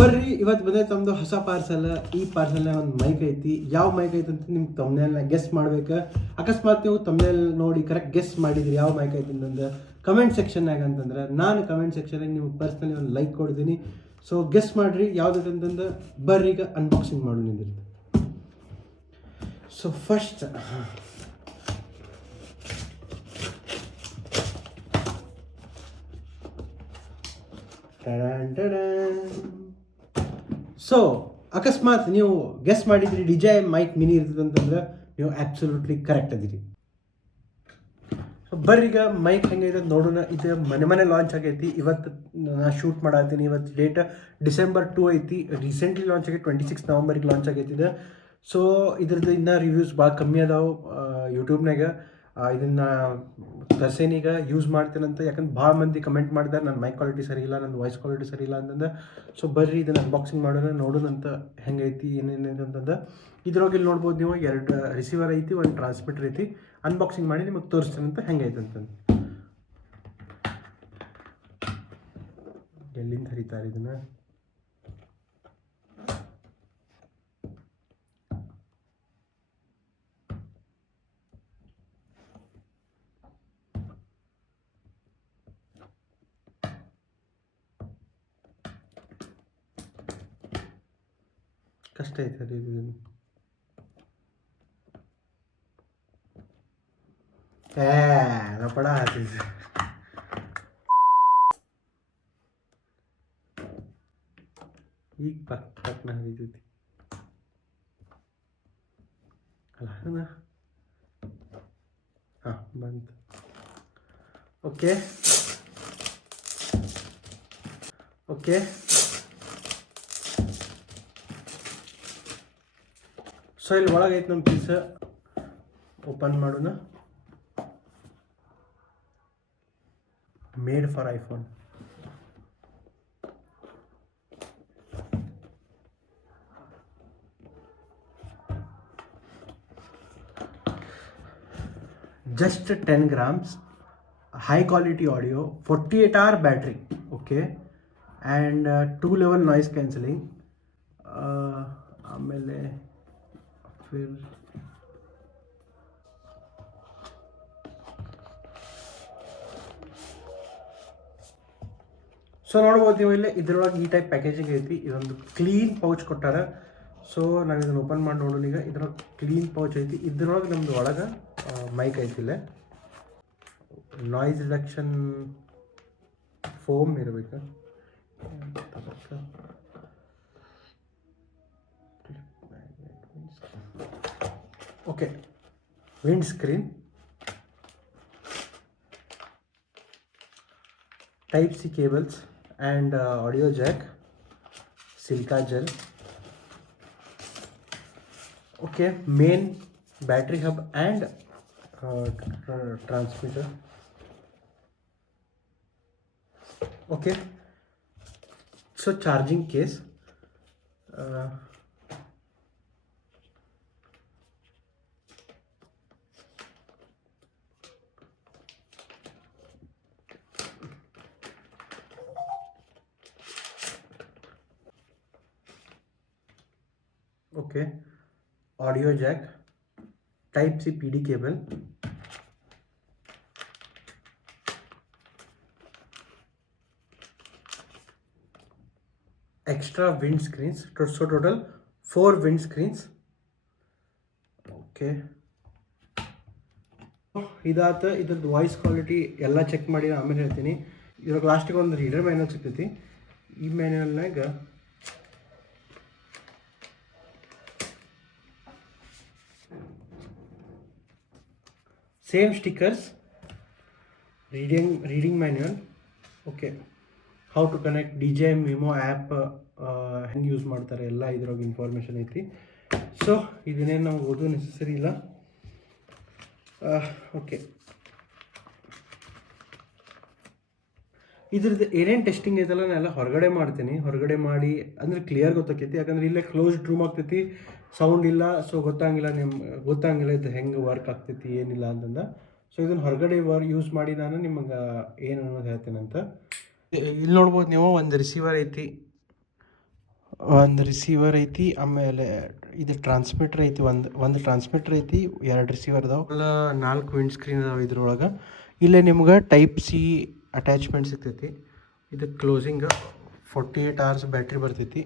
ಬರ್ರಿ ಇವತ್ತು ಬಂದೈತೆ ನಮ್ಮದು ಹೊಸ ಪಾರ್ಸಲ್. ಈ ಪಾರ್ಸಲ್ನಾಗ ಒಂದು ಮೈಕ್ ಐತಿ. ಯಾವ ಮೈಕ್ ಐತಿ ಅಂತ ನಿಮ್ಗೆ ತಮ್ಮನೇಲ್ನ ಗೆಸ್ ಮಾಡ್ಬೇಕು. ಅಕಸ್ಮಾತ್ ನೀವು ತಮ್ಮನೇಲ್ ನೋಡಿ ಕರೆಕ್ಟ್ ಗೆಸ್ ಮಾಡಿದ್ರಿ ಯಾವ ಮೈಕ್ ಐತಿ ಅಂತಂದ್ರೆ ಕಮೆಂಟ್ ಸೆಕ್ಷನ್ನಾಗ ಅಂತಂದ್ರೆ ನಾನು ಕಮೆಂಟ್ ಸೆಕ್ಷನಾಗ ನಿಮ್ಗೆ ಪರ್ಸ್ನಲಿ ಒಂದು ಲೈಕ್ ಕೊಡ್ತೀನಿ. ಸೊ ಗೆಸ್ ಮಾಡಿರಿ ಯಾವ್ದು ಅಂತಂದ್ರೆ ಬರ್ರಿ ಈಗ ಅನ್ಬಾಕ್ಸಿಂಗ್ ಮಾಡೋಣ ನಿಂದಿರ್ತೀವಿ. ಸೊ ಫಸ್ಟ್ ಸೊ ಅಕಸ್ಮಾತ್ ನೀವು ಗೆಸ್ ಮಾಡಿದ್ರಿ ಡಿಜೆ ಮೈಕ್ ಮಿನಿ ಇರ್ತದೆ ಅಂತಂದ್ರೆ ನೀವು ಆ್ಯಬ್ಸಲ್ಯೂಟ್ಲಿ ಕರೆಕ್ಟ್ ಅದೀರಿ. ಸೊ ಬರ್ರಿ ಈಗ ಮೈಕ್ ಹೆಂಗೈತೆ ನೋಡೋಣ. ಇದು ಮನೆ ಲಾಂಚ್ ಆಗೈತಿ. ಇವತ್ತು ನಾನು ಶೂಟ್ ಮಾಡತ್ತೀನಿ. ಇವತ್ತು ಡೇಟ್ December 2 ಐತಿ. ರೀಸೆಂಟ್ಲಿ ಲಾಂಚ್ ಆಗೈತಿ, 26 ನವಂಬರ್ಗೆ ಲಾಂಚ್ ಆಗೈತಿ ಇದು. ಸೊ ಇದ್ರದ್ದು ಇನ್ನೂ ರಿವ್ಯೂಸ್ ಭಾಳ ಕಮ್ಮಿ ಅದಾವೆ ಯೂಟ್ಯೂಬ್ನಾಗ. ಇದನ್ನು ತರ್ಸೇನೀಗ ಯೂಸ್ ಮಾಡ್ತೇನಂತ. ಯಾಕಂದ್ರೆ ಭಾಳ ಮಂದಿ ಕಮೆಂಟ್ ಮಾಡಿದ್ದಾರೆ ನನ್ನ ಮೈಕ್ ಕ್ವಾಲಿಟಿ ಸರಿ ಇಲ್ಲ, ನನ್ನ ವಾಯ್ಸ್ ಕ್ವಾಲಿಟಿ ಸರಿ ಇಲ್ಲ ಅಂತಂದು. ಸೊ ಬರ್ರಿ ಇದನ್ನು ಅನ್ಬಾಕ್ಸಿಂಗ್ ನೋಡೋಣ ಅಂತ ಹೆಂಗೈತಿ ಏನೇನೈತೆ ಅಂತಂದು. ಇದ್ರೊಳಗೆ ಇಲ್ಲಿ ನೋಡ್ಬೋದು ನೀವು 2 ರಿಸೀವರ್ ಐತಿ, 1 ಟ್ರಾನ್ಸ್ಮಿಟರ್ ಐತಿ. ಅನ್ಬಾಕ್ಸಿಂಗ್ ಮಾಡಿ ನಿಮಗೆ ತೋರಿಸ್ತೇನಂತ ಹೆಂಗೈತೆ ಅಂತಂದು. ಎಲ್ಲಿಂದ ಹರಿತಾರೆ ಇದನ್ನು? ಕಷ್ಟ ಐತೆ ಅದು ಇದನ್ನು. ಪಡ ಹಾಕಿದ್ದೆ ಈಗ ಪಟ್ನ ಹರಿತೈತಿ ಅಲ್ಲ. ಹಾಂ ಬಂತು. ಓಕೆ ಸೊ ಇಲ್ಲಿ ಒಳಗೈತೆ ನಮ್ಮ ಪೀಸ್. ಓಪನ್ ಮಾಡೋಣ. Made for iPhone. just 10 grams, high quality audio, 48-hour battery, okay, and 2 level noise cancelling. ಆಮೇಲೆ ಫಿರ್ ಸೊ ನೋಡ್ಬೋದು ನೀವು ಇಲ್ಲಿ ಇದ್ರೊಳಗೆ ಈ ಟೈಪ್ ಪ್ಯಾಕೇಜಿಂಗ್ ಐತಿ. ಇದೊಂದು ಕ್ಲೀನ್ ಪೌಚ್ ಕೊಟ್ಟಾರ. ಸೊ ನಾನು ಇದನ್ನು ಓಪನ್ ಮಾಡಿ ನೋಡೋಣ. ಈಗ ಇದ್ರೊಳಗೆ ಕ್ಲೀನ್ ಪೌಚ್ ಐತಿ. ಇದ್ರೊಳಗೆ ನಮ್ಮದು ಒಳಗೆ ಮೈಕ್ ಐತಿಲ್ಲ, ನಾಯ್ಸ್ ರಿಡಕ್ಷನ್ ಫೋಮ್ ಇರಬೇಕು. Okay, wind screen, type C cables and audio jack, silica gel. Okay, main battery hub and transmitter. Okay, so charging case, okay, audio jack, type C PD cable, extra wind screens, so total 4 wind screens. Okay, ಇದಾತ. ಇದ್ರದ್ದು voice quality ಎಲ್ಲ check ಮಾಡಿ ಆಮೇಲೆ ಹೇಳ್ತೀನಿ. ಇವಾಗ ಲಾಸ್ಟಿಗೆ ಒಂದು reader manual ಸಿಗ್ತೈತಿ. ಈ ಮ್ಯಾನ್ಯಲ್ನಾಗ same stickers, reading manual, okay, how to connect DJI Mimo app ಹೆಂಗೆ ಯೂಸ್ ಮಾಡ್ತಾರೆ ಎಲ್ಲ ಇದ್ರೊಳಗೆ ಇನ್ಫಾರ್ಮೇಷನ್ ಐತಿ. ಸೊ ಇದನ್ನೇನು ನಾವು ಓದೋ ನೆಸಸರಿ ಇಲ್ಲ. ಓಕೆ, ಇದ್ರದ್ದು ಏನೇನು ಟೆಸ್ಟಿಂಗ್ ಐತಲ್ಲ ನಾನು ಎಲ್ಲ ಹೊರಗಡೆ ಮಾಡ್ತೀನಿ. ಹೊರಗಡೆ ಮಾಡಿ ಅಂದರೆ ಕ್ಲಿಯರ್ ಗೊತ್ತಾಕೈತಿ. ಯಾಕಂದ್ರೆ ಇಲ್ಲೇ ಕ್ಲೋಸ್ಡ್ ರೂಮ್ ಆಗ್ತೈತಿ, ಸೌಂಡ್ ಇಲ್ಲ. ಸೊ ಗೊತ್ತಾಗಿಲ್ಲ ಇದು ಹೆಂಗೆ ವರ್ಕ್ ಆಗ್ತೈತಿ ಏನಿಲ್ಲ ಅಂತಂದ. ಸೊ ಇದನ್ನು ಹೊರಗಡೆ ಯೂಸ್ ಮಾಡಿ ನಾನು ನಿಮಗೆ ಏನು ಅನ್ನೋದು ಹೇಳ್ತೇನೆ ಅಂತ. ಇಲ್ಲಿ ನೋಡ್ಬೋದು ನೀವು ಒಂದು ರಿಸೀವರ್ ಐತಿ. ಒಂದು ರಿಸೀವರ್ ಐತಿ, ಆಮೇಲೆ ಇದು ಟ್ರಾನ್ಸ್ಮಿಟ್ರ್ ಐತಿ, ಒಂದು ಟ್ರಾನ್ಸ್ಮಿಟ್ರ್ ಐತಿ, 2 ರಿಸೀವರ್ ಅದಾವೆ, 4 ವಿಂಡ್ ಸ್ಕ್ರೀನ್ ಅದಾವೆ ಇದ್ರೊಳಗೆ. ಇಲ್ಲೇ ನಿಮ್ಗೆ ಟೈಪ್ ಸಿ ಅಟ್ಯಾಚ್ಮೆಂಟ್ ಸಿಗ್ತೈತಿ. ಇದು ಕ್ಲೋಸಿಂಗ್ 48 hours ಬ್ಯಾಟ್ರಿ ಬರ್ತೈತಿ.